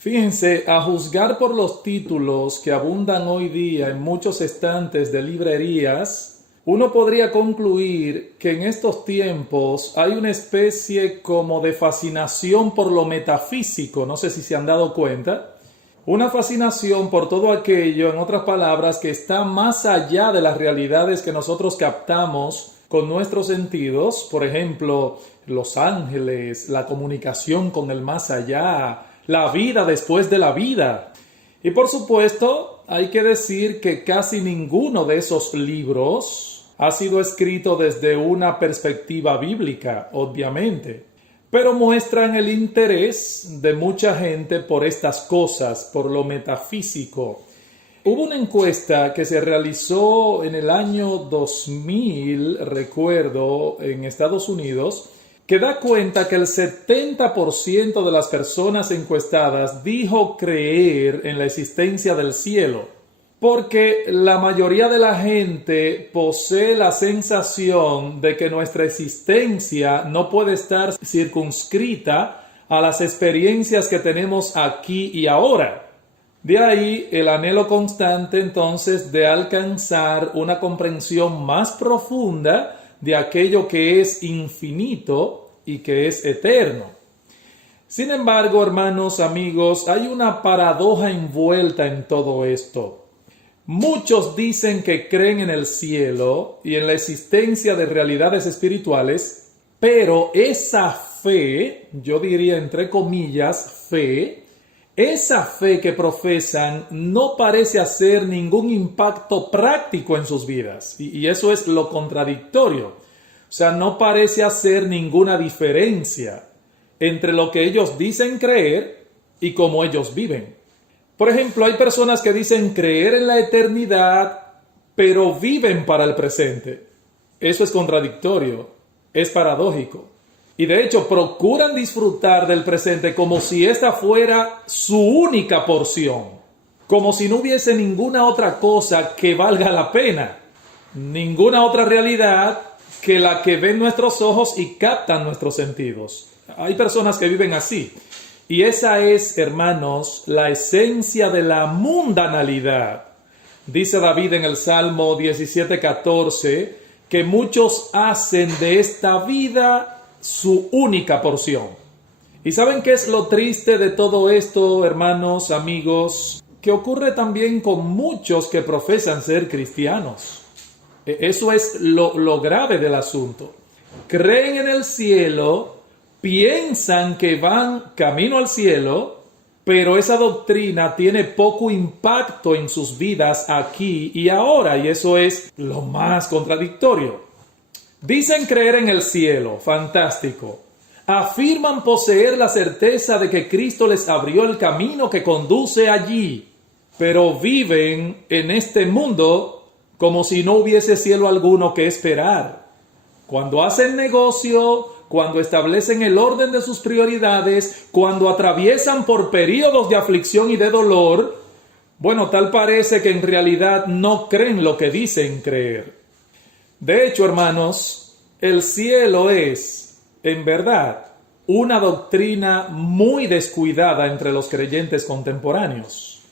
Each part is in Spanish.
Fíjense, a juzgar por los títulos que abundan hoy día en muchos estantes de librerías, uno podría concluir que en estos tiempos hay una especie como de fascinación por lo metafísico, no sé si se han dado cuenta, una fascinación por todo aquello, en otras palabras, que está más allá de las realidades que nosotros captamos con nuestros sentidos, por ejemplo, los ángeles, la comunicación con el más allá, la vida después de la vida. Y por supuesto, hay que decir que casi ninguno de esos libros ha sido escrito desde una perspectiva bíblica, obviamente, pero muestran el interés de mucha gente por estas cosas, por lo metafísico. Hubo una encuesta que se realizó en el año 2000, recuerdo, en Estados Unidos, que da cuenta que el 70% de las personas encuestadas dijo creer en la existencia del cielo, porque la mayoría de la gente posee la sensación de que nuestra existencia no puede estar circunscrita a las experiencias que tenemos aquí y ahora. De ahí el anhelo constante entonces de alcanzar una comprensión más profunda de aquello que es infinito y que es eterno. Sin embargo, hermanos, amigos, hay una paradoja envuelta en todo esto. Muchos dicen que creen en el cielo y en la existencia de realidades espirituales, pero esa fe, yo diría entre comillas, esa fe que profesan no parece hacer ningún impacto práctico en sus vidas. Y eso es lo contradictorio. O sea, no parece hacer ninguna diferencia entre lo que ellos dicen creer y cómo ellos viven. Por ejemplo, hay personas que dicen creer en la eternidad, pero viven para el presente. Eso es contradictorio, es paradójico. Y de hecho, procuran disfrutar del presente como si esta fuera su única porción, como si no hubiese ninguna otra cosa que valga la pena, ninguna otra realidad que la que ven nuestros ojos y captan nuestros sentidos. Hay personas que viven así. Y esa es, hermanos, la esencia de la mundanalidad. Dice David en el Salmo 17:14 que muchos hacen de esta vida su única porción. ¿Y saben qué es lo triste de todo esto, hermanos, amigos? Que ocurre también con muchos que profesan ser cristianos. Eso es lo grave del asunto. Creen en el cielo, piensan que van camino al cielo, pero esa doctrina tiene poco impacto en sus vidas aquí y ahora, y eso es lo más contradictorio. Dicen creer en el cielo, fantástico. Afirman poseer la certeza de que Cristo les abrió el camino que conduce allí, pero viven en este mundo como si no hubiese cielo alguno que esperar. Cuando hacen negocio, cuando establecen el orden de sus prioridades, cuando atraviesan por períodos de aflicción y de dolor, bueno, tal parece que en realidad no creen lo que dicen creer. De hecho, hermanos, el cielo es, en verdad, una doctrina muy descuidada entre los creyentes contemporáneos.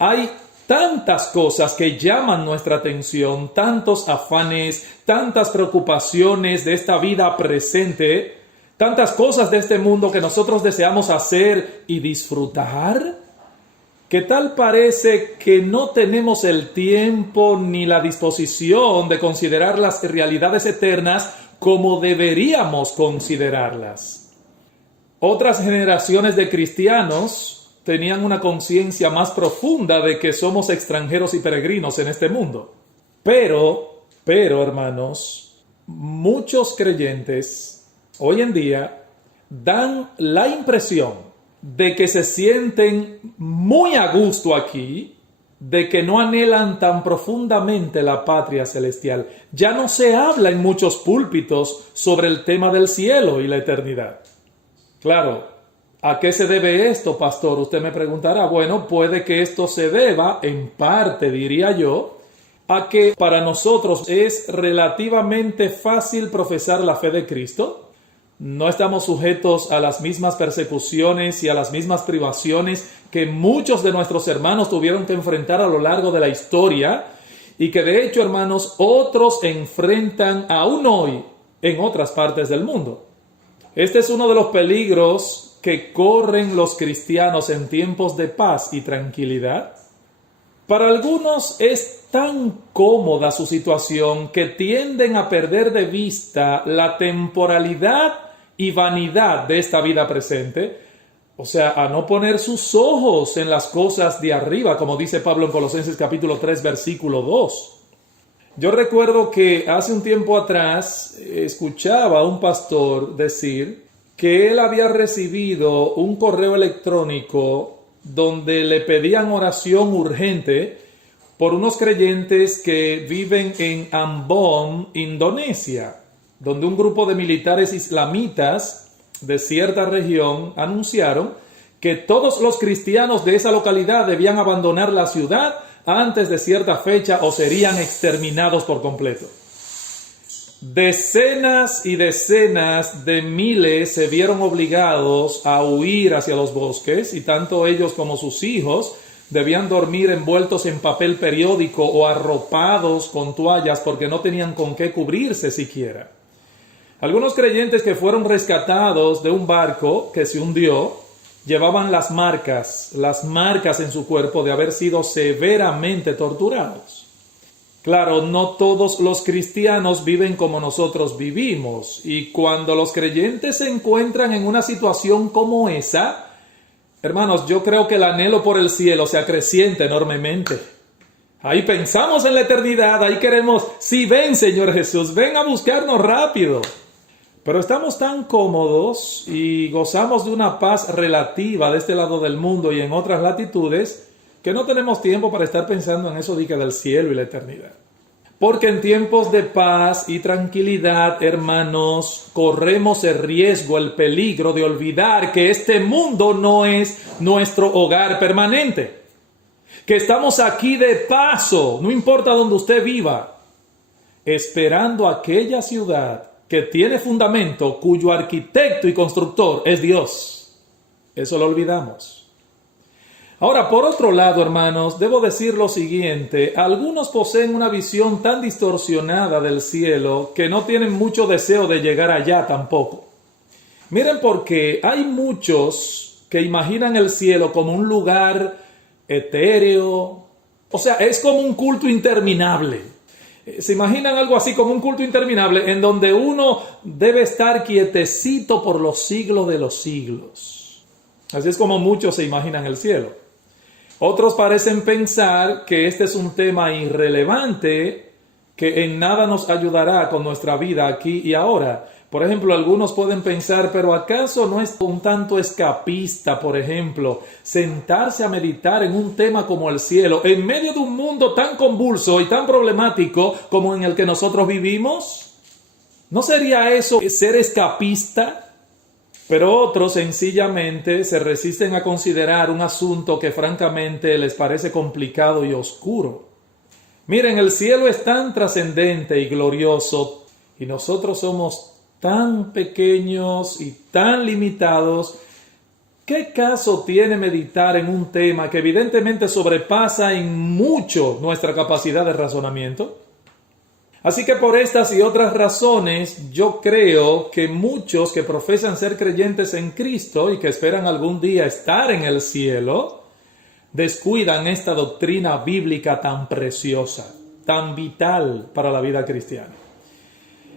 Hay tantas cosas que llaman nuestra atención, tantos afanes, tantas preocupaciones de esta vida presente, tantas cosas de este mundo que nosotros deseamos hacer y disfrutar, que tal parece que no tenemos el tiempo ni la disposición de considerar las realidades eternas como deberíamos considerarlas. Otras generaciones de cristianos tenían una conciencia más profunda de que somos extranjeros y peregrinos en este mundo. Pero, hermanos, muchos creyentes hoy en día dan la impresión de que se sienten muy a gusto aquí, de que no anhelan tan profundamente la patria celestial. Ya no se habla en muchos púlpitos sobre el tema del cielo y la eternidad. Claro, ¿a qué se debe esto, pastor? Usted me preguntará. Bueno, puede que esto se deba, en parte diría yo, a que para nosotros es relativamente fácil profesar la fe de Cristo. no estamos sujetos a las mismas persecuciones y a las mismas privaciones que muchos de nuestros hermanos tuvieron que enfrentar a lo largo de la historia y que de hecho, hermanos, otros enfrentan aún hoy en otras partes del mundo. Este es uno de los peligros que corren los cristianos en tiempos de paz y tranquilidad. Para algunos es tan cómoda su situación que tienden a perder de vista la temporalidad y vanidad de esta vida presente, o sea, a no poner sus ojos en las cosas de arriba, como dice Pablo en Colosenses capítulo 3, versículo 2. Yo recuerdo que hace un tiempo atrás escuchaba a un pastor decir que él había recibido un correo electrónico donde le pedían oración urgente por unos creyentes que viven en Ambon, Indonesia, donde un grupo de militares islamitas de cierta región anunciaron que todos los cristianos de esa localidad debían abandonar la ciudad antes de cierta fecha o serían exterminados por completo. Decenas y decenas de miles se vieron obligados a huir hacia los bosques y tanto ellos como sus hijos debían dormir envueltos en papel periódico o arropados con toallas porque no tenían con qué cubrirse siquiera. Algunos creyentes que fueron rescatados de un barco que se hundió llevaban las marcas en su cuerpo de haber sido severamente torturados. Claro, no todos los cristianos viven como nosotros vivimos, y cuando los creyentes se encuentran en una situación como esa, hermanos, yo creo que el anhelo por el cielo se acrecienta enormemente. Ahí pensamos en la eternidad, ahí queremos, sí, ven Señor Jesús, ven a buscarnos rápido. Pero estamos tan cómodos y gozamos de una paz relativa de este lado del mundo y en otras latitudes que no tenemos tiempo para estar pensando en eso del cielo y la eternidad. Porque en tiempos de paz y tranquilidad, hermanos, corremos el riesgo, el peligro de olvidar que este mundo no es nuestro hogar permanente. Que estamos aquí de paso, no importa donde usted viva, esperando aquella ciudad que tiene fundamento, cuyo arquitecto y constructor es Dios. Eso lo olvidamos. Ahora, por otro lado, hermanos, debo decir lo siguiente. Algunos poseen una visión tan distorsionada del cielo que no tienen mucho deseo de llegar allá tampoco. Miren por qué hay muchos que imaginan el cielo como un lugar etéreo. O sea, es como un culto interminable. ¿Se imaginan algo así como un culto interminable en donde uno debe estar quietecito por los siglos de los siglos? Así es como muchos se imaginan el cielo. Otros parecen pensar que este es un tema irrelevante que en nada nos ayudará con nuestra vida aquí y ahora. Por ejemplo, algunos pueden pensar, pero ¿acaso no es un tanto escapista, por ejemplo, sentarse a meditar en un tema como el cielo en medio de un mundo tan convulso y tan problemático como en el que nosotros vivimos? ¿No sería eso ser escapista? Pero otros sencillamente se resisten a considerar un asunto que francamente les parece complicado y oscuro. Miren, el cielo es tan trascendente y glorioso y nosotros somos tan pequeños y tan limitados. ¿Qué caso tiene meditar en un tema que evidentemente sobrepasa en mucho nuestra capacidad de razonamiento? Así que por estas y otras razones, yo creo que muchos que profesan ser creyentes en Cristo y que esperan algún día estar en el cielo, descuidan esta doctrina bíblica tan preciosa, tan vital para la vida cristiana.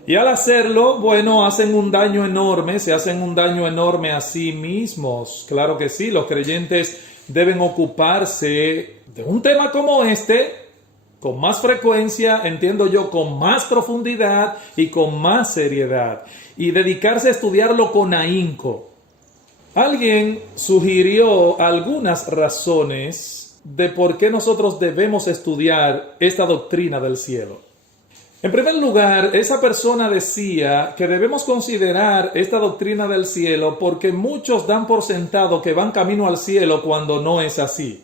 Y al hacerlo, bueno, hacen un daño enorme, se hacen un daño enorme a sí mismos. Claro que sí, los creyentes deben ocuparse de un tema como este con más frecuencia, entiendo yo, con más profundidad y con más seriedad, y dedicarse a estudiarlo con ahínco. Alguien sugirió algunas razones de por qué nosotros debemos estudiar esta doctrina del cielo. En primer lugar, esa persona decía que debemos considerar esta doctrina del cielo porque muchos dan por sentado que van camino al cielo cuando no es así.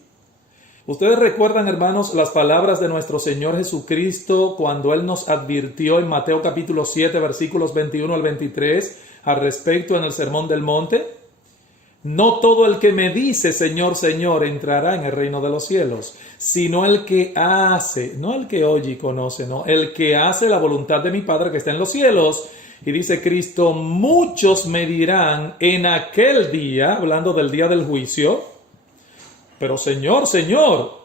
Ustedes recuerdan, hermanos, las palabras de nuestro Señor Jesucristo cuando Él nos advirtió en Mateo capítulo 7, versículos 21 al 23, al respecto en el Sermón del Monte? No todo el que me dice Señor, Señor entrará en el reino de los cielos, sino el que hace, no el que oye y conoce, no, el que hace la voluntad de mi Padre que está en los cielos. Y dice Cristo, muchos me dirán en aquel día, hablando del día del juicio, pero Señor, Señor,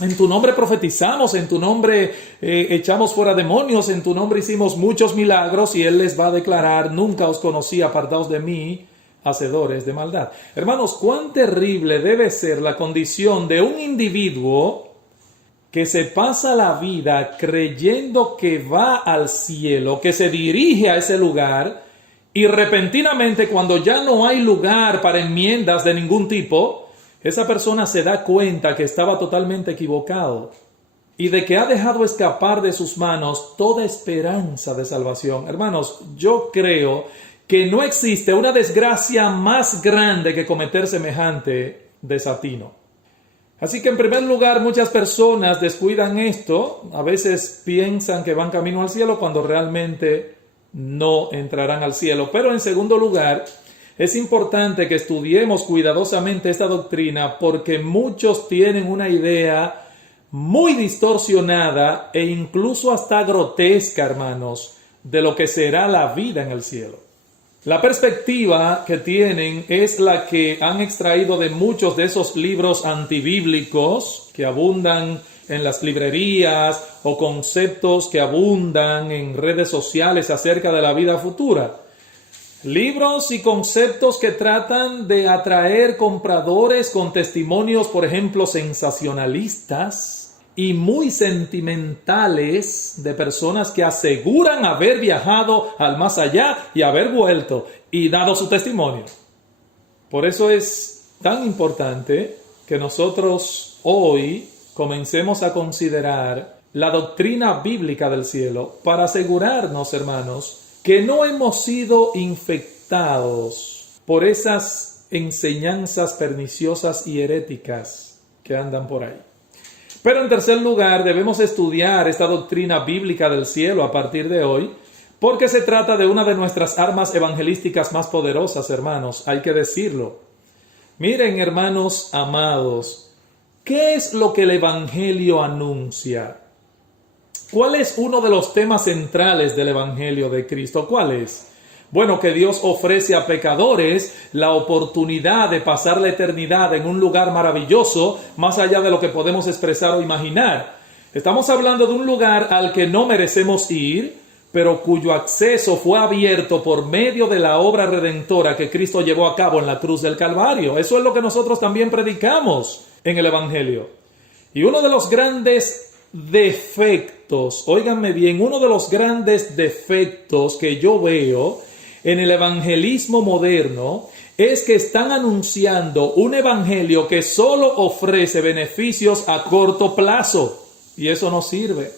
en tu nombre profetizamos, en tu nombre echamos fuera demonios, en tu nombre hicimos muchos milagros, y Él les va a declarar, nunca os conocí, apartaos de mí, hacedores de maldad. Hermanos, cuán terrible debe ser la condición de un individuo que se pasa la vida creyendo que va al cielo, que se dirige a ese lugar, y repentinamente, cuando ya no hay lugar para enmiendas de ningún tipo, esa persona se da cuenta que estaba totalmente equivocado y de que ha dejado escapar de sus manos toda esperanza de salvación. Hermanos, yo creo que no existe una desgracia más grande que cometer semejante desatino. Así que en primer lugar, muchas personas descuidan esto, a veces piensan que van camino al cielo cuando realmente no entrarán al cielo. Pero en segundo lugar, es importante que estudiemos cuidadosamente esta doctrina, porque muchos tienen una idea muy distorsionada e incluso hasta grotesca, hermanos, de lo que será la vida en el cielo. La perspectiva que tienen es la que han extraído de muchos de esos libros antibíblicos que abundan en las librerías, o conceptos que abundan en redes sociales acerca de la vida futura. Libros y conceptos que tratan de atraer compradores con testimonios, por ejemplo, sensacionalistas y muy sentimentales, de personas que aseguran haber viajado al más allá y haber vuelto y dado su testimonio. Por eso es tan importante que nosotros hoy comencemos a considerar la doctrina bíblica del cielo, para asegurarnos, hermanos, que no hemos sido infectados por esas enseñanzas perniciosas y heréticas que andan por ahí. Pero en tercer lugar, debemos estudiar esta doctrina bíblica del cielo a partir de hoy, porque se trata de una de nuestras armas evangelísticas más poderosas, hermanos, hay que decirlo. Miren, hermanos amados, ¿qué es lo que el Evangelio anuncia? ¿Cuál es uno de los temas centrales del Evangelio de Cristo? ¿Cuál es? Bueno, que Dios ofrece a pecadores la oportunidad de pasar la eternidad en un lugar maravilloso, más allá de lo que podemos expresar o imaginar. Estamos hablando de un lugar al que no merecemos ir, pero cuyo acceso fue abierto por medio de la obra redentora que Cristo llevó a cabo en la cruz del Calvario. Eso es lo que nosotros también predicamos en el Evangelio. Y uno de los grandes defectos, óiganme bien, uno de los grandes defectos que yo veo en el evangelismo moderno es que están anunciando un evangelio que solo ofrece beneficios a corto plazo, y eso no sirve.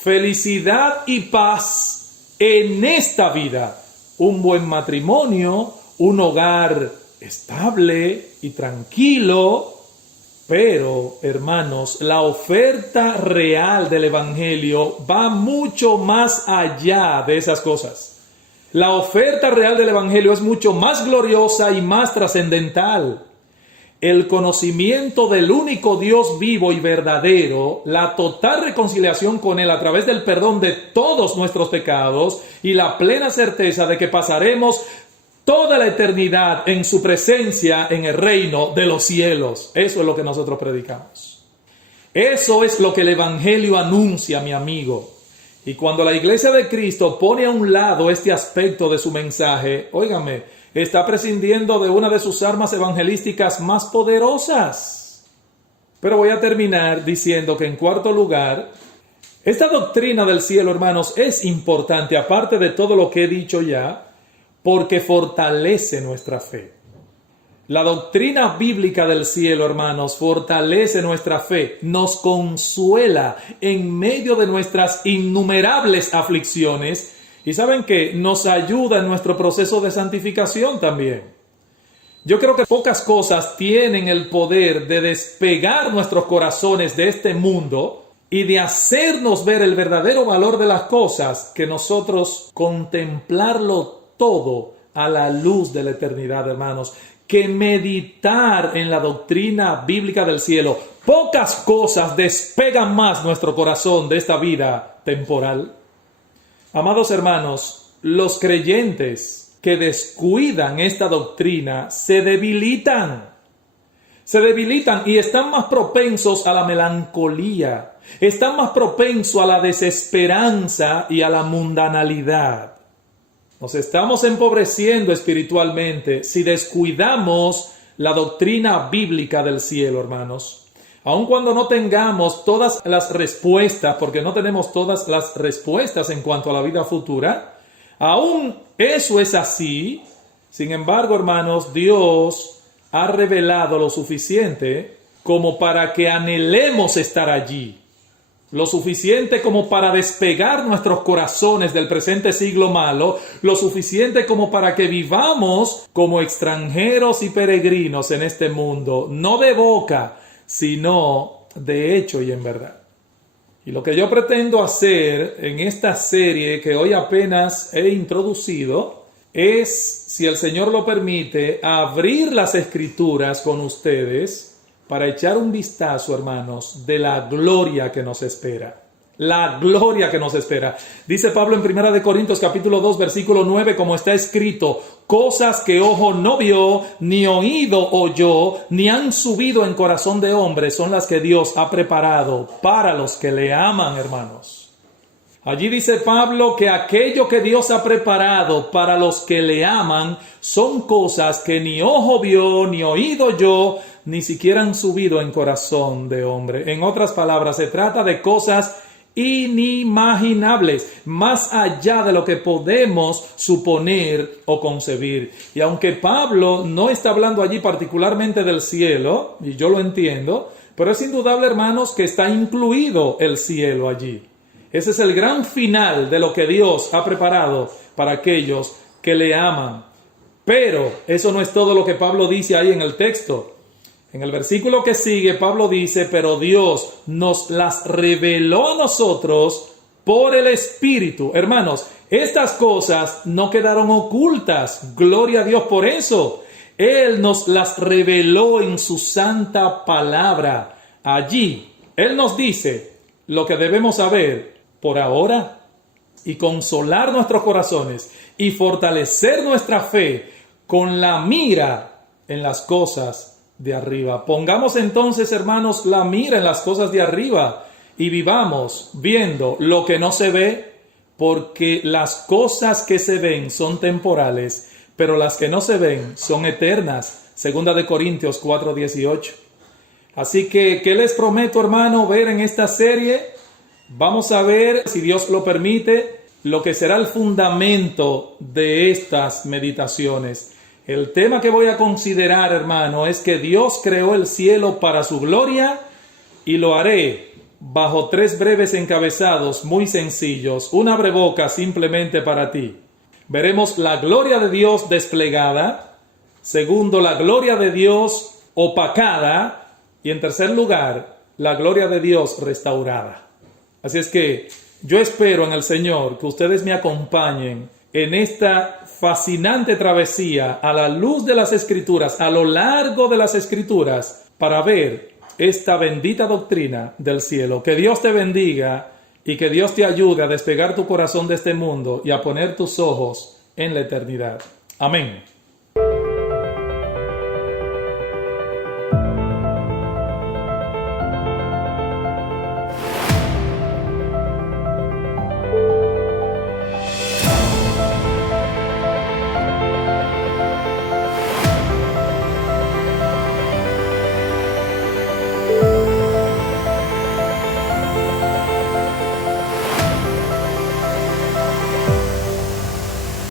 Felicidad y paz en esta vida, un buen matrimonio, un hogar estable y tranquilo. Pero, hermanos, la oferta real del evangelio va mucho más allá de esas cosas. La oferta real del evangelio es mucho más gloriosa y más trascendental. El conocimiento del único Dios vivo y verdadero, la total reconciliación con Él a través del perdón de todos nuestros pecados y la plena certeza de que pasaremos toda la eternidad en su presencia en el reino de los cielos. Eso es lo que nosotros predicamos. Eso es lo que el evangelio anuncia, mi amigo. Y cuando la iglesia de Cristo pone a un lado este aspecto de su mensaje, óigame, está prescindiendo de una de sus armas evangelísticas más poderosas. Pero voy a terminar diciendo que en cuarto lugar, esta doctrina del cielo, hermanos, es importante, aparte de todo lo que he dicho ya, porque fortalece nuestra fe. La doctrina bíblica del cielo, hermanos, fortalece nuestra fe, nos consuela en medio de nuestras innumerables aflicciones y ¿saben qué? Nos ayuda en nuestro proceso de santificación también. Yo creo que pocas cosas tienen el poder de despegar nuestros corazones de este mundo y de hacernos ver el verdadero valor de las cosas que nosotros contemplarlo todo a la luz de la eternidad, hermanos, que meditar en la doctrina bíblica del cielo. Pocas cosas despegan más nuestro corazón de esta vida temporal. Amados hermanos, los creyentes que descuidan esta doctrina se debilitan y están más propensos a la melancolía, están más propensos a la desesperanza y a la mundanalidad. Nos estamos empobreciendo espiritualmente si descuidamos la doctrina bíblica del cielo, hermanos. Aun cuando no tengamos todas las respuestas, porque no tenemos todas las respuestas en cuanto a la vida futura, aún eso es así. Sin embargo, hermanos, Dios ha revelado lo suficiente como para que anhelemos estar allí. Lo suficiente como para despegar nuestros corazones del presente siglo malo, lo suficiente como para que vivamos como extranjeros y peregrinos en este mundo, no de boca, sino de hecho y en verdad. Y lo que yo pretendo hacer en esta serie que hoy apenas he introducido es, si el Señor lo permite, abrir las Escrituras con ustedes para echar un vistazo, hermanos, de la gloria que nos espera. La gloria que nos espera. Dice Pablo en 1 Corintios capítulo 2, versículo 9, como está escrito: cosas que ojo no vio, ni oído oyó, ni han subido en corazón de hombre, son las que Dios ha preparado para los que le aman, hermanos. Allí dice Pablo que aquello que Dios ha preparado para los que le aman son cosas que ni ojo vio, ni oído oyó, ni siquiera han subido en corazón de hombre. En otras palabras, se trata de cosas inimaginables, más allá de lo que podemos suponer o concebir. Y aunque Pablo no está hablando allí particularmente del cielo, y yo lo entiendo, pero es indudable, hermanos, que está incluido el cielo allí. Ese es el gran final de lo que Dios ha preparado para aquellos que le aman. Pero eso no es todo lo que Pablo dice ahí en el texto. En el versículo que sigue, Pablo dice: pero Dios nos las reveló a nosotros por el Espíritu. Hermanos, estas cosas no quedaron ocultas. Gloria a Dios por eso. Él nos las reveló en su santa palabra. Allí, Él nos dice lo que debemos saber por ahora, y consolar nuestros corazones y fortalecer nuestra fe con la mira en las cosas de arriba. Pongamos entonces, hermanos, la mira en las cosas de arriba y vivamos viendo lo que no se ve, porque las cosas que se ven son temporales, pero las que no se ven son eternas. 2 Corintios 4:18. Así que, ¿qué les prometo, hermano, ver en esta serie? Vamos a ver, si Dios lo permite, lo que será el fundamento de estas meditaciones. El tema que voy a considerar, hermano, es que Dios creó el cielo para su gloria, y lo haré bajo 3 breves encabezados muy sencillos. Una breboca simplemente para ti. Veremos la gloria de Dios desplegada. Segundo, la gloria de Dios opacada. Y en tercer lugar, la gloria de Dios restaurada. Así es que yo espero en el Señor que ustedes me acompañen en esta fascinante travesía a la luz de las Escrituras, a lo largo de las Escrituras, para ver esta bendita doctrina del cielo. Que Dios te bendiga y que Dios te ayude a despegar tu corazón de este mundo y a poner tus ojos en la eternidad. Amén.